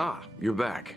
Ah, you're back.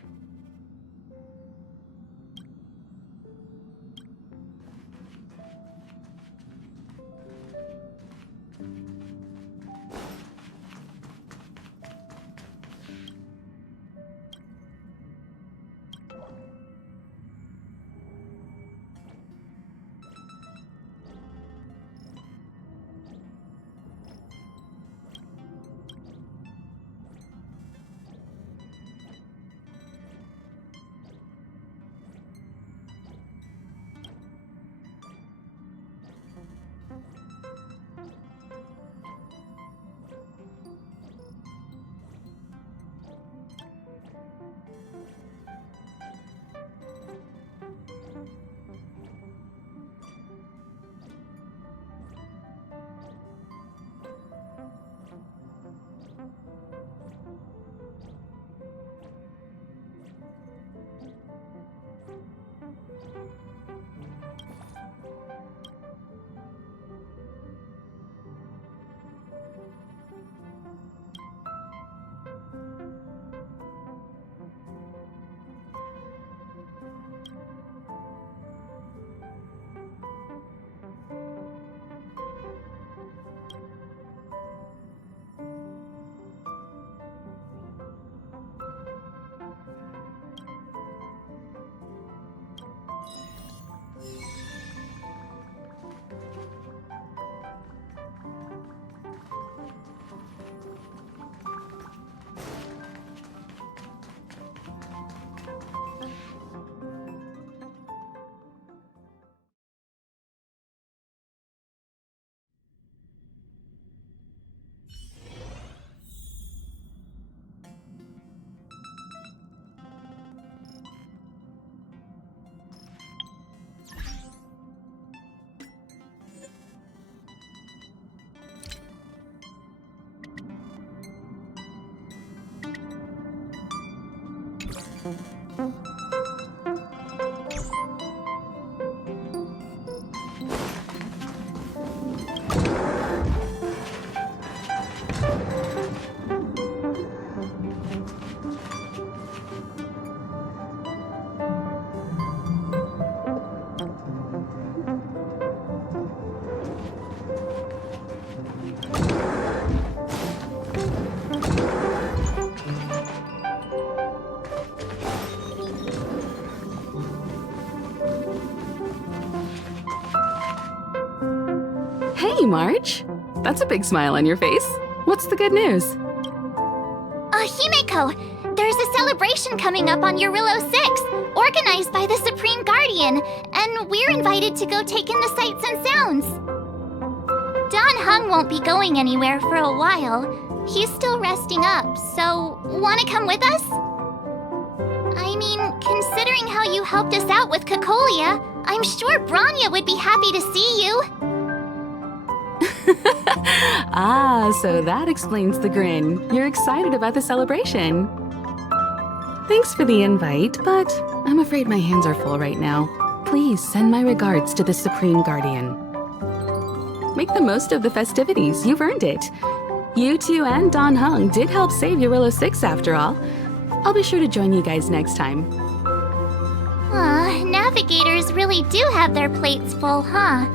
Hey, March. That's a big smile on your face. What's the good news? Himeko, there's a celebration coming up on Eurillo 6, organized by the Supreme Guardian, and we're invited to go take in the sights and sounds. Don Hung won't be going anywhere for a while. He's still resting up, so wanna come with us? I mean, considering how you helped us out with Cocolia, I'm sure Branya would be happy to see you. Ah, so that explains the grin. You're excited about the celebration. Thanks for the invite, but I'm afraid my hands are full right now. Please send my regards to the Supreme Guardian. Make the most of the festivities. You've earned it. You two and Don Hung did help save Eurillo 6 after all. I'll be sure to join you guys next time. Navigators really do have their plates full, huh?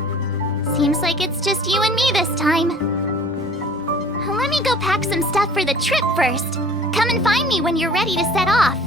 Seems like it's just you and me this time. Let me go pack some stuff for the trip first. Come and find me when you're ready to set off.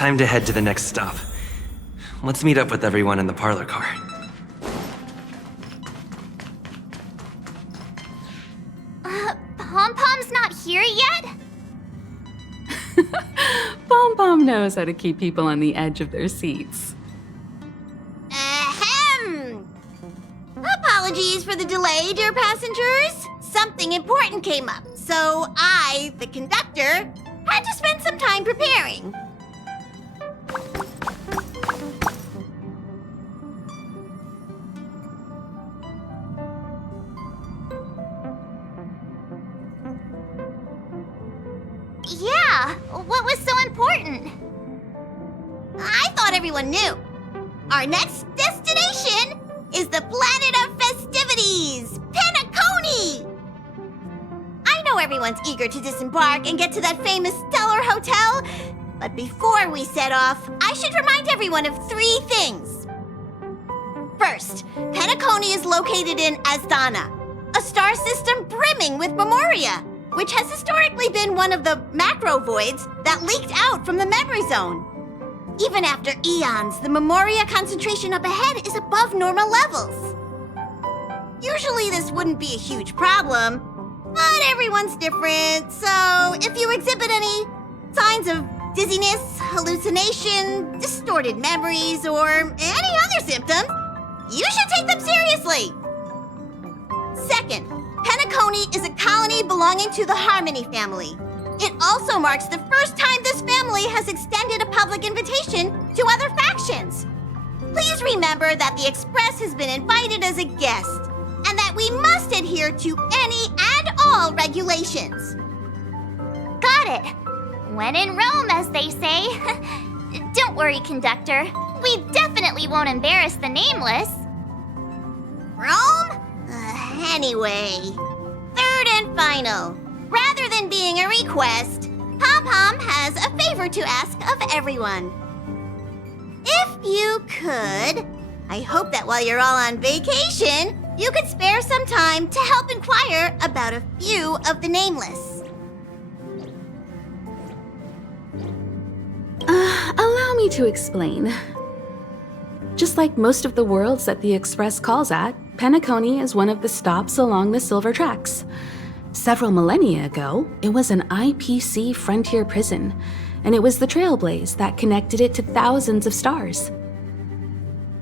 time to head to the next stop. Let's meet up with everyone in the parlor car. Pom-Pom's not here yet? Pom Pom knows how to keep people on the edge of their seats. Ahem! Apologies for the delay, dear passengers. Something important came up, so I, the conductor, had to spend some time preparing. Yeah, what was so important? I thought everyone knew. Our next destination is the planet of festivities, Penacony! I know everyone's eager to disembark and get to that famous Stellar Hotel, but before we set off, I should remind everyone of 3 things. First, Penacony is located in Asdana, a star system brimming with Memoria, which has historically been one of the macro voids that leaked out from the memory zone. Even after eons, the Memoria concentration up ahead is above normal levels. Usually this wouldn't be a huge problem, but everyone's different, so if you exhibit any signs of dizziness, hallucination, distorted memories, or any other symptoms, you should take them seriously. Second, Penacony is a colony belonging to the Harmony family. It also marks the first time this family has extended a public invitation to other factions. Please remember that the Express has been invited as a guest, and that we must adhere to any and all regulations. Got it. When in Rome, as they say. Don't worry, conductor. We definitely won't embarrass the nameless. Rome? Anyway, third and final. Rather than being a request, Pom-Pom has a favor to ask of everyone. If you could, I hope that while you're all on vacation, you could spare some time to help inquire about a few of the nameless. Allow me to explain. Just like most of the worlds that the Express calls at, Penacony is one of the stops along the Silver Tracks. Several millennia ago, it was an IPC frontier prison, and it was the Trailblaze that connected it to thousands of stars.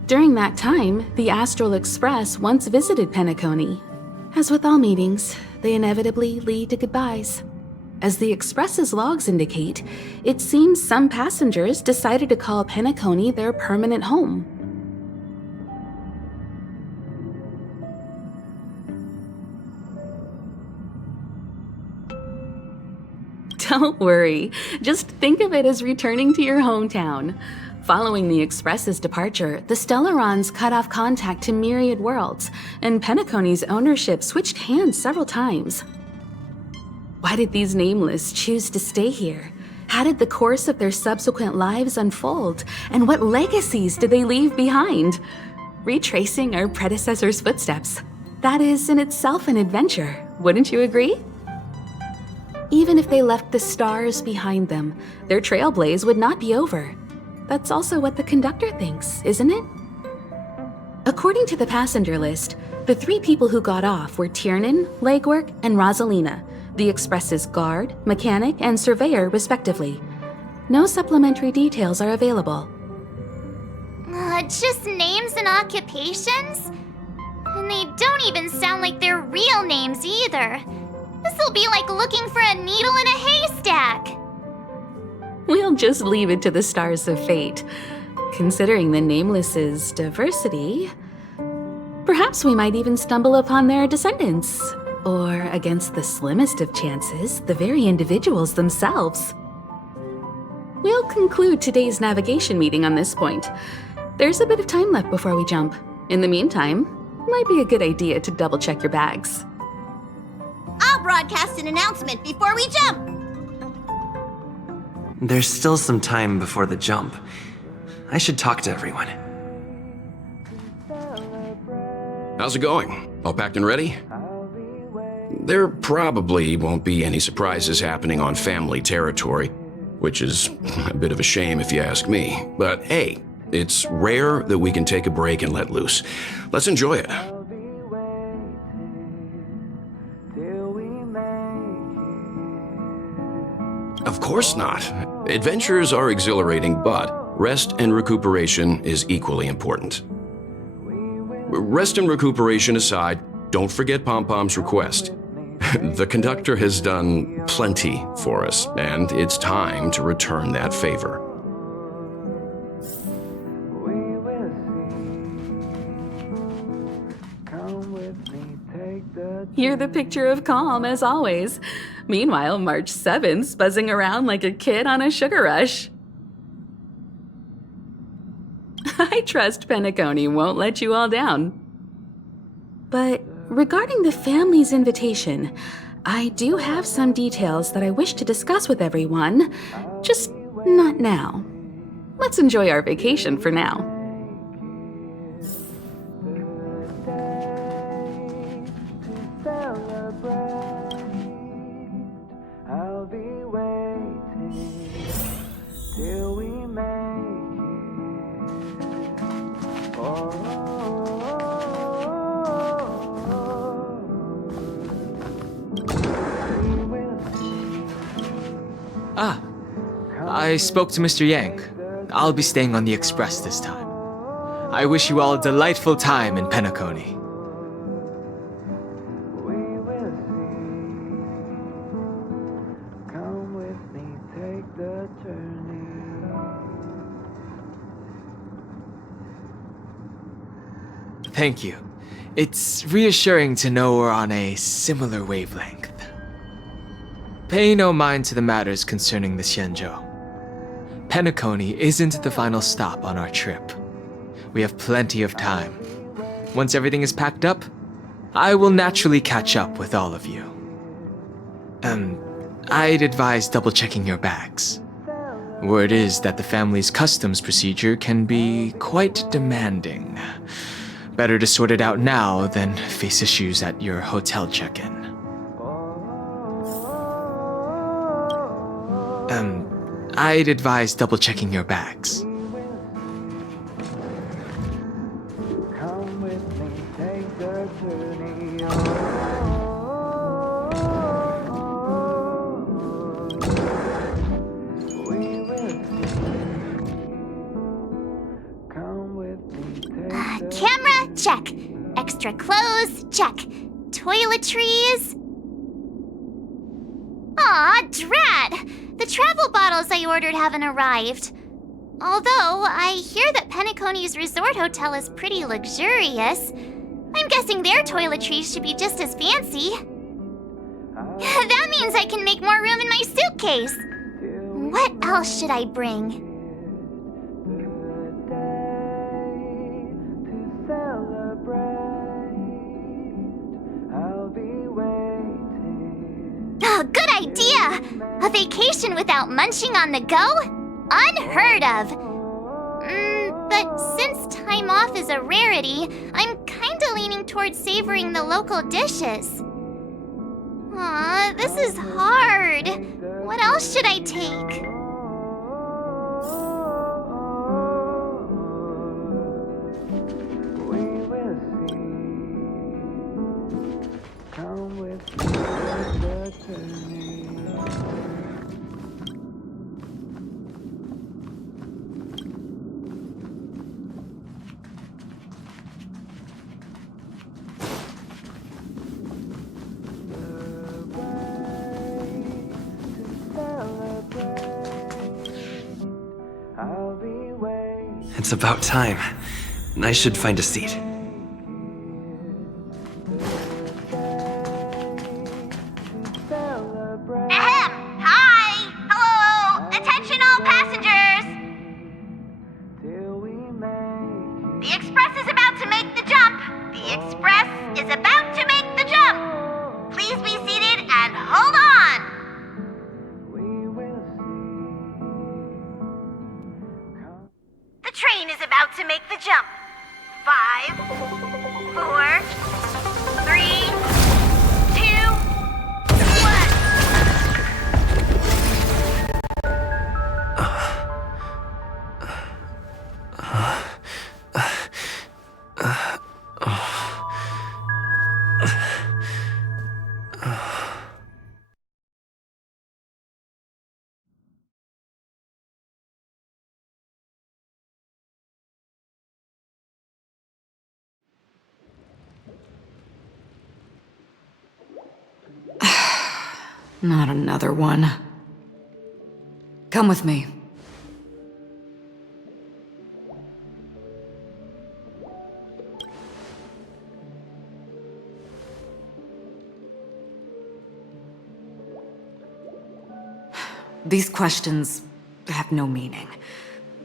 During that time, the Astral Express once visited Penacony. As with all meetings, they inevitably lead to goodbyes. As the Express's logs indicate, it seems some passengers decided to call Penacony their permanent home. Don't worry, just think of it as returning to your hometown. Following the Express's departure, the Stellarons cut off contact to myriad worlds, and Penacony's ownership switched hands several times. Why did these nameless choose to stay here? How did the course of their subsequent lives unfold? And what legacies did they leave behind? Retracing our predecessors' footsteps. That is in itself an adventure, wouldn't you agree? Even if they left the stars behind them, their trailblaze would not be over. That's also what the conductor thinks, isn't it? According to the passenger list, the 3 people who got off were Tiernan, Legwork, and Rosalina, the Express's guard, mechanic, and surveyor, respectively. No supplementary details are available. Just names and occupations? And they don't even sound like their real names either. This'll be like looking for a needle in a haystack. We'll just leave it to the stars of fate. Considering the Nameless's diversity, perhaps we might even stumble upon their descendants. Or, against the slimmest of chances, the very individuals themselves. We'll conclude today's navigation meeting on this point. There's a bit of time left before we jump. In the meantime, it might be a good idea to double-check your bags. I'll broadcast an announcement before we jump. There's still some time before the jump. I should talk to everyone. How's it going? All packed and ready? There probably won't be any surprises happening on family territory. which is a bit of a shame if you ask me. But hey, it's rare that we can take a break and let loose. Let's enjoy it. Of course not. Adventures are exhilarating, but rest and recuperation is equally important. Rest and recuperation aside, don't forget Pom Pom's request. The conductor has done plenty for us, and it's time to return that favor. You're the picture of calm, as always. Meanwhile, March 7th's buzzing around like a kid on a sugar rush. I trust Penacony won't let you all down. But regarding the family's invitation, I do have some details that I wish to discuss with everyone, just not now. Let's enjoy our vacation for now. I spoke to Mr. Yang. I'll be staying on the express this time. I wish you all a delightful time in Penacony. Thank you. It's reassuring to know we're on a similar wavelength. Pay no mind to the matters concerning the Xianzhou. Penacony isn't the final stop on our trip. We have plenty of time. Once everything is packed up, I will naturally catch up with all of you. I'd advise double-checking your bags. Word is that the family's customs procedure can be quite demanding. Better to sort it out now than face issues at your hotel check-in. I'd advise double-checking your bags. Camera, check. Extra clothes, check. Toiletries. Aw, drat! The travel bottles I ordered haven't arrived. Although, I hear that Penacony's resort hotel is pretty luxurious. I'm guessing their toiletries should be just as fancy. That means I can make more room in my suitcase. What else should I bring? Oh, good idea! A vacation without munching on the go? Unheard of! But since time off is a rarity, I'm kinda leaning towards savoring the local dishes. Aw, this is hard. What else should I take? It's about time. I should find a seat. Ahem! Hi! Hello! Attention all passengers! The express is about to make the jump! The express is about to make the jump! Please be seated and hold on! The train is about to make the jump. 5, 4, 3, 2, 1. Not another one. Come with me. These questions have no meaning,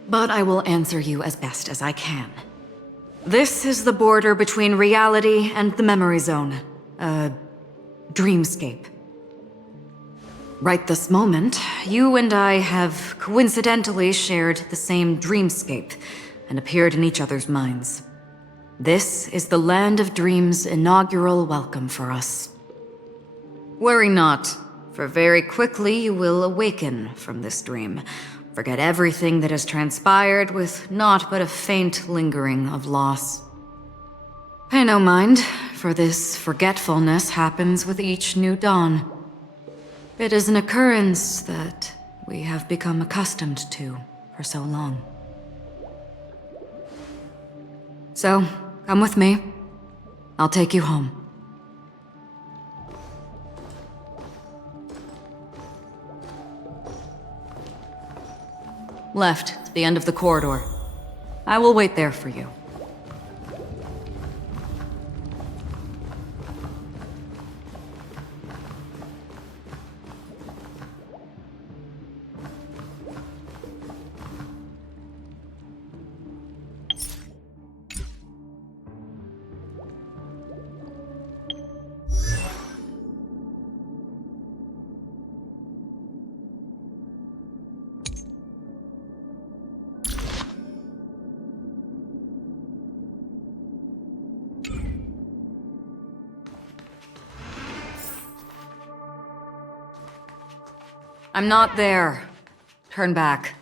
but I will answer you as best as I can. This is the border between reality and the memory zone, a dreamscape. Right this moment, you and I have coincidentally shared the same dreamscape and appeared in each other's minds. This is the Land of Dreams' inaugural welcome for us. Worry not, for very quickly you will awaken from this dream, forget everything that has transpired with naught but a faint lingering of loss. Pay no mind, for this forgetfulness happens with each new dawn. It is an occurrence that we have become accustomed to for so long. So, come with me. I'll take you home. Left, to the end of the corridor. I will wait there for you. I'm not there. Turn back.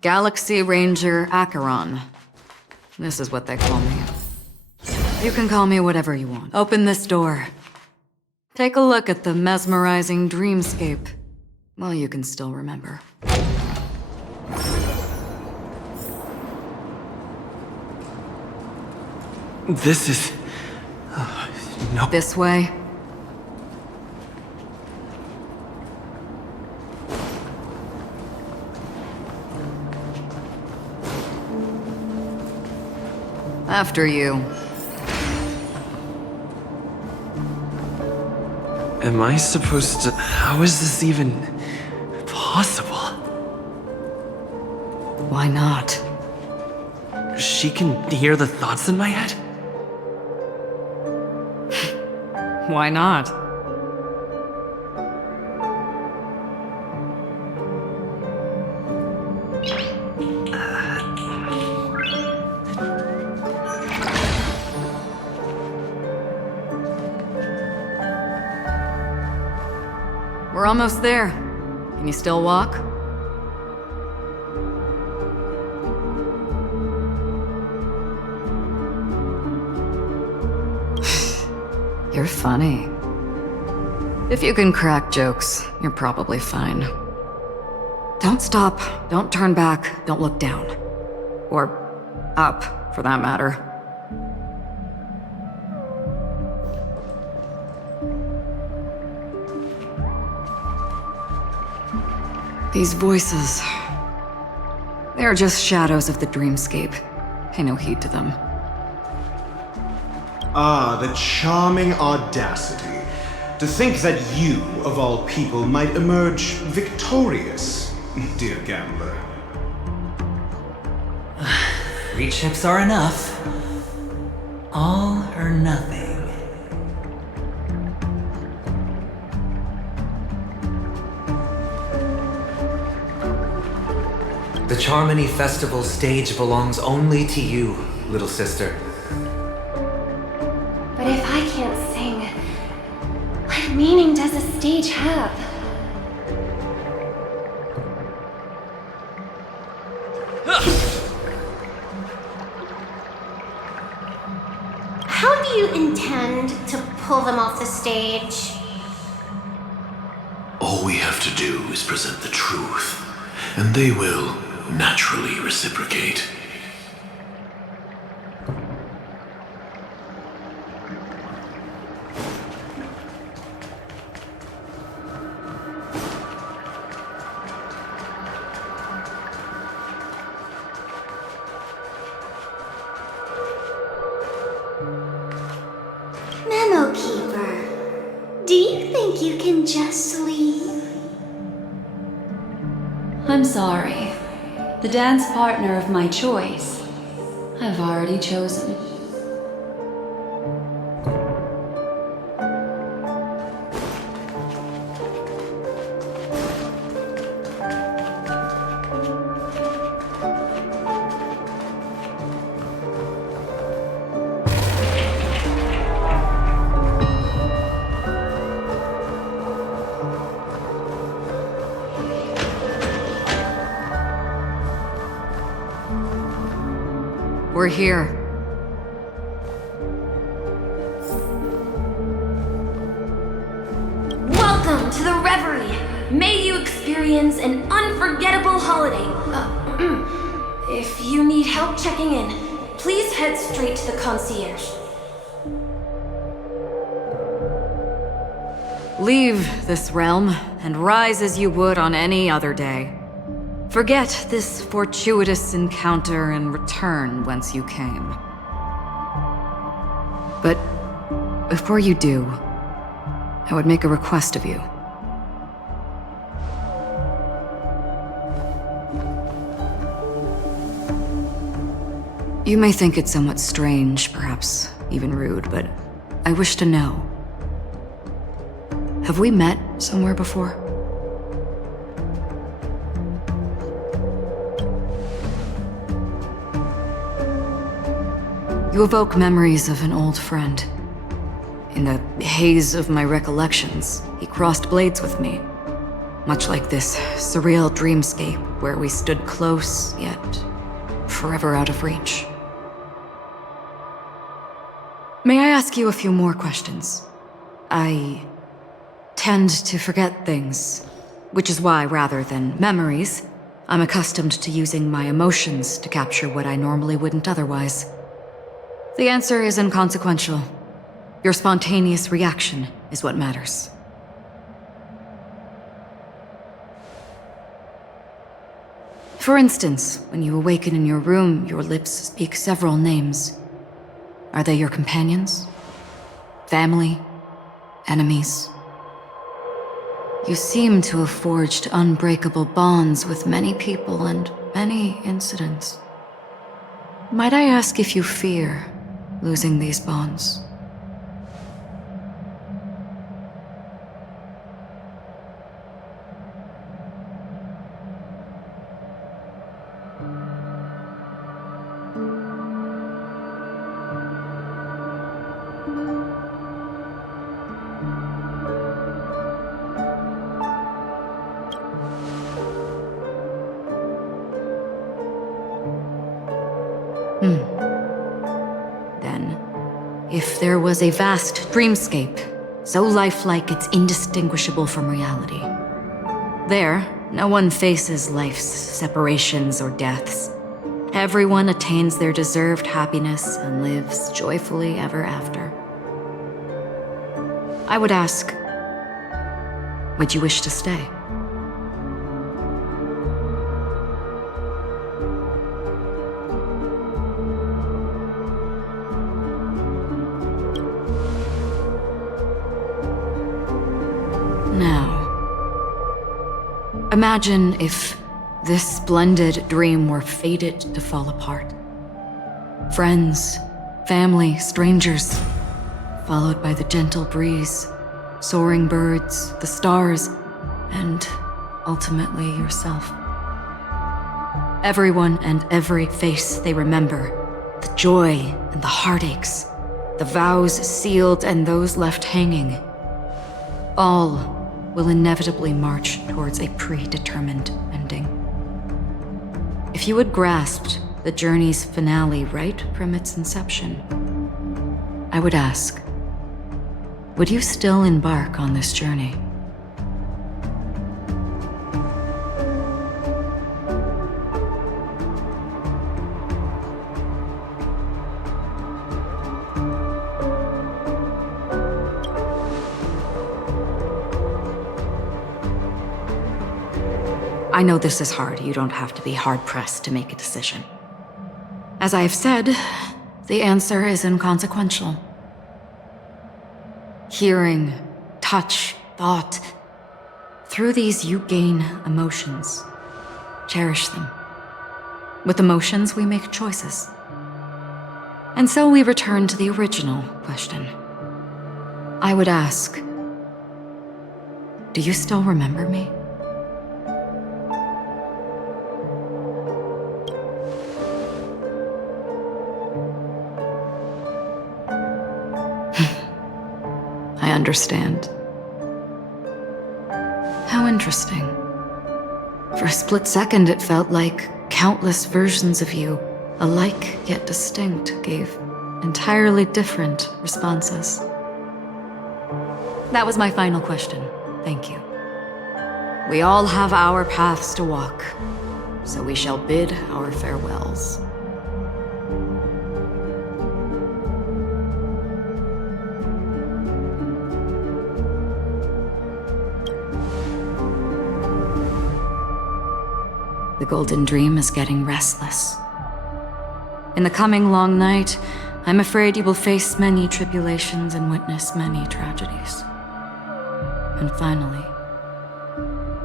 Galaxy Ranger Acheron. This is what they call me. You can call me whatever you want. Open this door. Take a look at the mesmerizing dreamscape. Well, you can still remember. This is... no. This way. After you. Am I supposed to... How is this even... possible? Why not? She can hear the thoughts in my head? Why not? We're almost there. Can you still walk? You're funny. If you can crack jokes, you're probably fine. Don't stop, don't turn back, don't look down. Or up, for that matter. These voices... they're just shadows of the dreamscape. Pay no heed to them. Ah, the charming audacity. To think that you, of all people, might emerge victorious, dear gambler. 3 chips are enough. All or nothing. The Charmony Festival stage belongs only to you, little sister. But if I can't sing, what meaning does a stage have? How do you intend to pull them off the stage? All we have to do is present the truth, and they will naturally reciprocate. Memo Keeper, do you think you can just leave? I'm sorry. The dance partner of my choice, I've already chosen. We're here. Welcome to the Reverie! May you experience an unforgettable holiday. If you need help checking in, please head straight to the concierge. Leave this realm and rise as you would on any other day. Forget this fortuitous encounter and return whence you came. But before you do, I would make a request of you. You may think it somewhat strange, perhaps even rude, but I wish to know. Have we met somewhere before? You evoke memories of an old friend. In the haze of my recollections, he crossed blades with me. Much like this surreal dreamscape where we stood close, yet forever out of reach. May I ask you a few more questions? I tend to forget things, which is why, rather than memories, I'm accustomed to using my emotions to capture what I normally wouldn't otherwise. The answer is inconsequential. Your spontaneous reaction is what matters. For instance, when you awaken in your room, your lips speak several names. Are they your companions? Family? Enemies? You seem to have forged unbreakable bonds with many people and many incidents. Might I ask if you fear losing these bonds? Then, if there was a vast dreamscape, so lifelike it's indistinguishable from reality, there, no one faces life's separations or deaths. Everyone attains their deserved happiness and lives joyfully ever after. I would ask, would you wish to stay? Now, imagine if this splendid dream were fated to fall apart. Friends, family, strangers, followed by the gentle breeze, soaring birds, the stars, and ultimately yourself. Everyone and every face they remember, the joy and the heartaches, the vows sealed and those left hanging, all will inevitably march towards a predetermined ending. If you had grasped the journey's finale right from its inception, I would ask, would you still embark on this journey? I know this is hard. You don't have to be hard-pressed to make a decision. As I have said, the answer is inconsequential. Hearing, touch, thought. Through these, you gain emotions. Cherish them. With emotions, we make choices. And so we return to the original question. I would ask, do you still remember me? I understand. How interesting. For a split second, it felt like countless versions of you, alike yet distinct, gave entirely different responses. That was my final question. Thank you. We all have our paths to walk, so we shall bid our farewells. The Golden Dream is getting restless. In the coming long night, I'm afraid you will face many tribulations and witness many tragedies. And finally,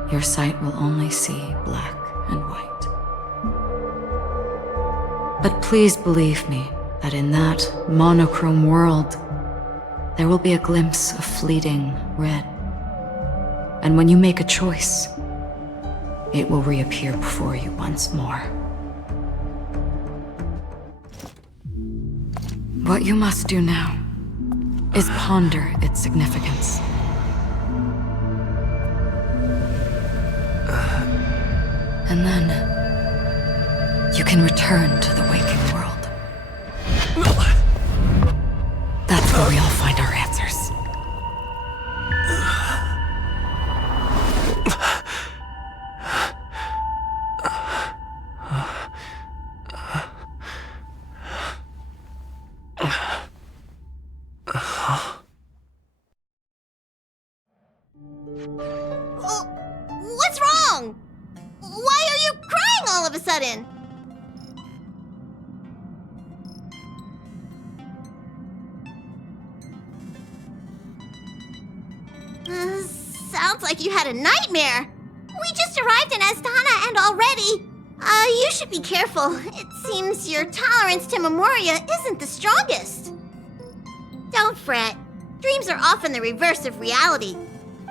your sight will only see black and white. But please believe me that in that monochrome world, there will be a glimpse of fleeting red. And when you make a choice, it will reappear before you once more. What you must do now is ponder its significance. And then you can return to the waking world. That's where we all find our answers. What's wrong? Why are you crying all of a sudden? Sounds like you had a nightmare. We just arrived in Astana and already... you should be careful. It seems your tolerance to Memoria isn't the strongest. Don't fret. Dreams are often the reverse of reality.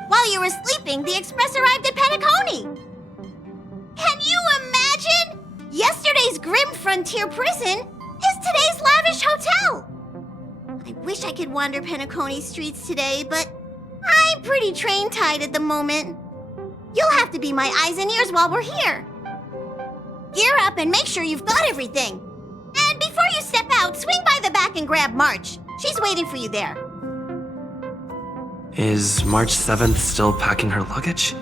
While you were sleeping, the express arrived at Penacony. Can you imagine? Yesterday's grim frontier prison is today's lavish hotel. I wish I could wander Penacony's streets today, but I'm pretty train-tied at the moment. You'll have to be my eyes and ears while we're here. Gear up and make sure you've got everything. And before you step out, swing by the back and grab March. She's waiting for you there. Is March 7th still packing her luggage?